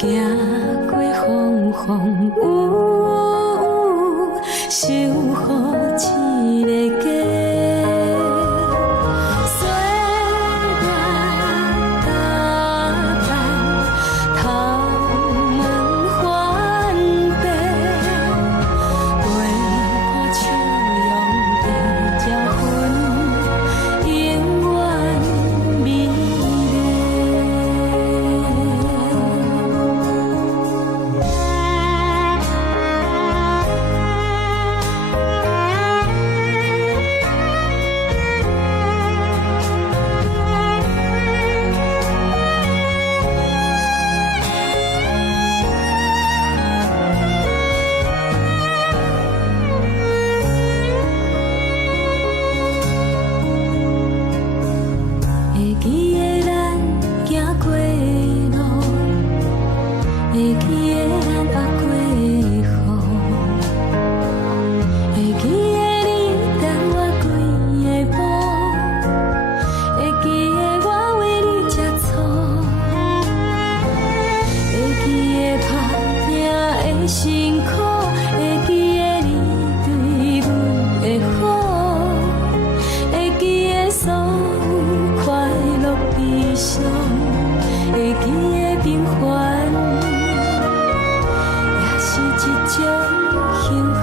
行过风风雨雨，守护一个家。岁月打扮，头毛翻白，陪伴笑容地结婚，永远美会记得咱行过的路，会记得咱捌过的雨，会记得你等我几个晡，会记得我为你吃醋，会记得打拼的辛苦，会记得你对阮的好，会记得所有快乐悲伤，会记得平凡，也是一种幸福。